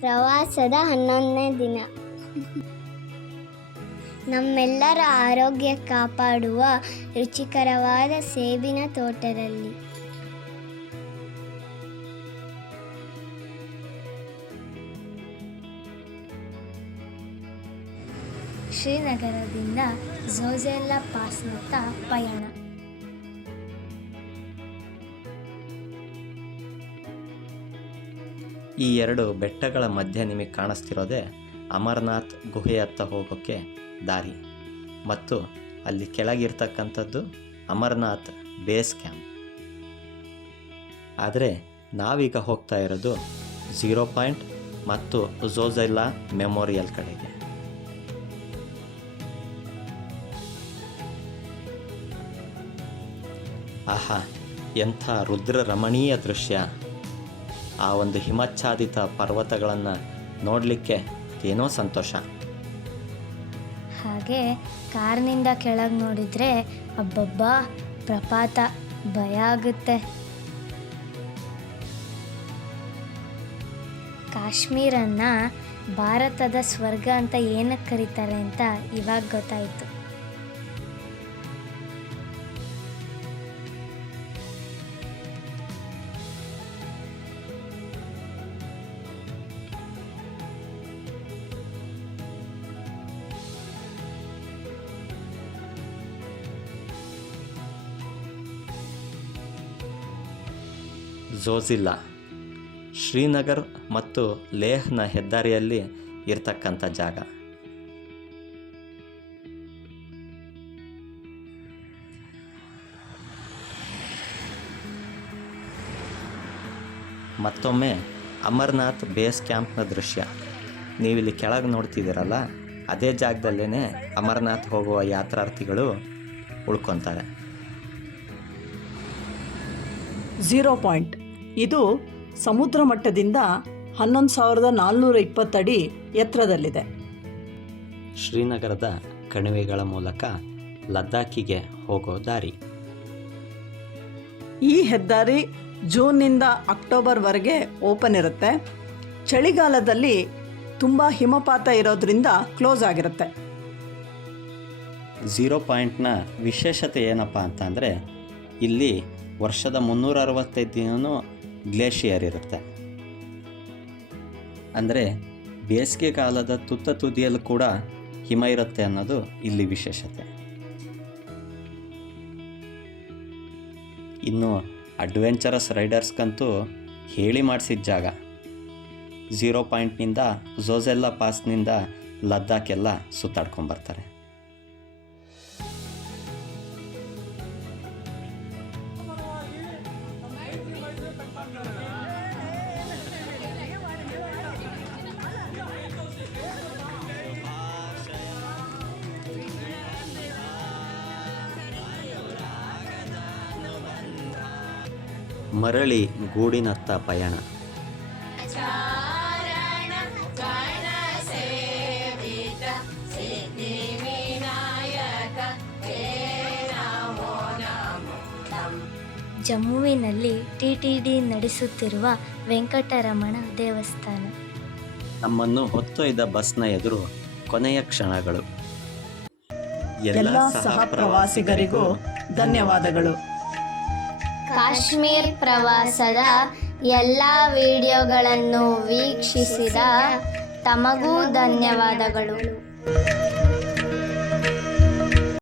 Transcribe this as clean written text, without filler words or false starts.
ಪ್ರವಾಸದ 11ನೇ ದಿನ. ನಮ್ಮೆಲ್ಲರ ಆರೋಗ್ಯ ಕಾಪಾಡುವ ರುಚಿಕರವಾದ ಸೇಬಿನ ತೋಟದಲ್ಲಿ. ಶ್ರೀನಗರದಿಂದ ಝೋಜಿಲ್ಲಾ ಪಾಸ್ನತ್ತ ಪಯಣ. ಈ ಎರಡು ಬೆಟ್ಟಗಳ ಮಧ್ಯೆ ನಿಮಗೆ ಕಾಣಿಸ್ತಿರೋದೇ ಅಮರನಾಥ್ ಗುಹೆಯತ್ತ ಹೋಗೋಕ್ಕೆ ದಾರಿ, ಮತ್ತು ಅಲ್ಲಿ ಕೆಳಗಿರ್ತಕ್ಕಂಥದ್ದು ಅಮರನಾಥ್ ಬೇಸ್ ಕ್ಯಾಂಪ್. ಆದರೆ ನಾವೀಗ ಹೋಗ್ತಾ ಇರೋದು 0 ಪಾಯಿಂಟ್ ಮತ್ತು ಝೋಜಿಲ್ಲಾ ಮೆಮೋರಿಯಲ್ ಕಡೆಗೆ. ಆಹಾ, ಎಂಥ ರುದ್ರ ರಮಣೀಯ ದೃಶ್ಯ! ಆ ಒಂದು ಹಿಮಚ್ಛಾದಿತ ಪರ್ವತಗಳನ್ನು ನೋಡಲಿಕ್ಕೆ ಏನೋ ಸಂತೋಷ. ಹಾಗೆ ಕಾರ್ನಿಂದ ಕೆಳಗೆ ನೋಡಿದರೆ ಅಬ್ಬಬ್ಬಾ ಪ್ರಪಾತ, ಭಯ ಆಗುತ್ತೆ. ಕಾಶ್ಮೀರನ್ನ ಭಾರತದ ಸ್ವರ್ಗ ಅಂತ ಏನಕ್ಕೆ ಕರೀತಾರೆ ಅಂತ ಇವಾಗ ಗೊತ್ತಾಯಿತು. ಝೋಜಿಲ್ಲಾ ಶ್ರೀನಗರ್ ಮತ್ತು ಲೇಹ್ನ ಹೆದ್ದಾರಿಯಲ್ಲಿ ಇರ್ತಕ್ಕಂಥ ಜಾಗ. ಮತ್ತೊಮ್ಮೆ ಅಮರನಾಥ್ ಬೇಸ್ ಕ್ಯಾಂಪ್ನ ದೃಶ್ಯ. ನೀವಿಲ್ಲಿ ಕೆಳಗೆ ನೋಡ್ತಿದ್ದೀರಲ್ಲ, ಅದೇ ಜಾಗದಲ್ಲೇ ಅಮರನಾಥ್ ಹೋಗುವ ಯಾತ್ರಾರ್ಥಿಗಳು ಉಳ್ಕೊತಾರೆ. 0 ಪಾಯಿಂಟ್ ಇದು ಸಮುದ್ರ ಮಟ್ಟದಿಂದ 11,420 ಅಡಿ ಎತ್ತರದಲ್ಲಿದೆ. ಶ್ರೀನಗರದ ಕಣಿವೆಗಳ ಮೂಲಕ ಲದ್ದಾಖಿಗೆ ಹೋಗೋ ದಾರಿ. ಈ ಹೆದ್ದಾರಿ ಜೂನ್ನಿಂದ ಅಕ್ಟೋಬರ್ವರೆಗೆ ಓಪನ್ ಇರುತ್ತೆ. ಚಳಿಗಾಲದಲ್ಲಿ ತುಂಬ ಹಿಮಪಾತ ಇರೋದ್ರಿಂದ ಕ್ಲೋಸ್ ಆಗಿರುತ್ತೆ. 0 ಪಾಯಿಂಟ್ನ ವಿಶೇಷತೆ ಏನಪ್ಪ ಅಂತಂದರೆ, ಇಲ್ಲಿ ವರ್ಷದ 365 ದಿನವೂ ಗ್ಲೇಷಿಯರ್ ಇರುತ್ತೆ. ಅಂದರೆ ಬೇಸಿಗೆ ಕಾಲದ ತುತ್ತ ತುದಿಯಲ್ಲೂ ಕೂಡ ಹಿಮ ಇರುತ್ತೆ ಅನ್ನೋದು ಇಲ್ಲಿ ವಿಶೇಷತೆ. ಇನ್ನು ಅಡ್ವೆಂಚರಸ್ ರೈಡರ್ಸ್ಗಂತೂ ಹೇಳಿ ಮಾಡಿಸಿದ ಜಾಗ. 0 ಪಾಯಿಂಟ್ನಿಂದ ಝೋಜಿಲ್ಲಾ ಪಾಸ್ನಿಂದ ಲದ್ದಾಖೆಲ್ಲ ಸುತ್ತಾಡ್ಕೊಂಬರ್ತಾರೆ. ಮರಳಿ ಗೂಡಿನತ್ತ ಪಯಣ. ಜಮ್ಮುವಿನಲ್ಲಿ TTD ನಡೆಸುತ್ತಿರುವ ವೆಂಕಟರಮಣ ದೇವಸ್ಥಾನ. ನಮ್ಮನ್ನು ಹೊತ್ತೊಯ್ದ ಬಸ್ನ ಎದುರು ಕೊನೆಯ ಕ್ಷಣಗಳು. ಎಲ್ಲ ಸಹ ಪ್ರವಾಸಿಗರಿಗೂ ಧನ್ಯವಾದಗಳು. ಕಾಶ್ಮೀರ್ ಪ್ರವಾಸದ ಎಲ್ಲ ವಿಡಿಯೋಗಳನ್ನು ವೀಕ್ಷಿಸಿದ ತಮಗೂ ಧನ್ಯವಾದಗಳು.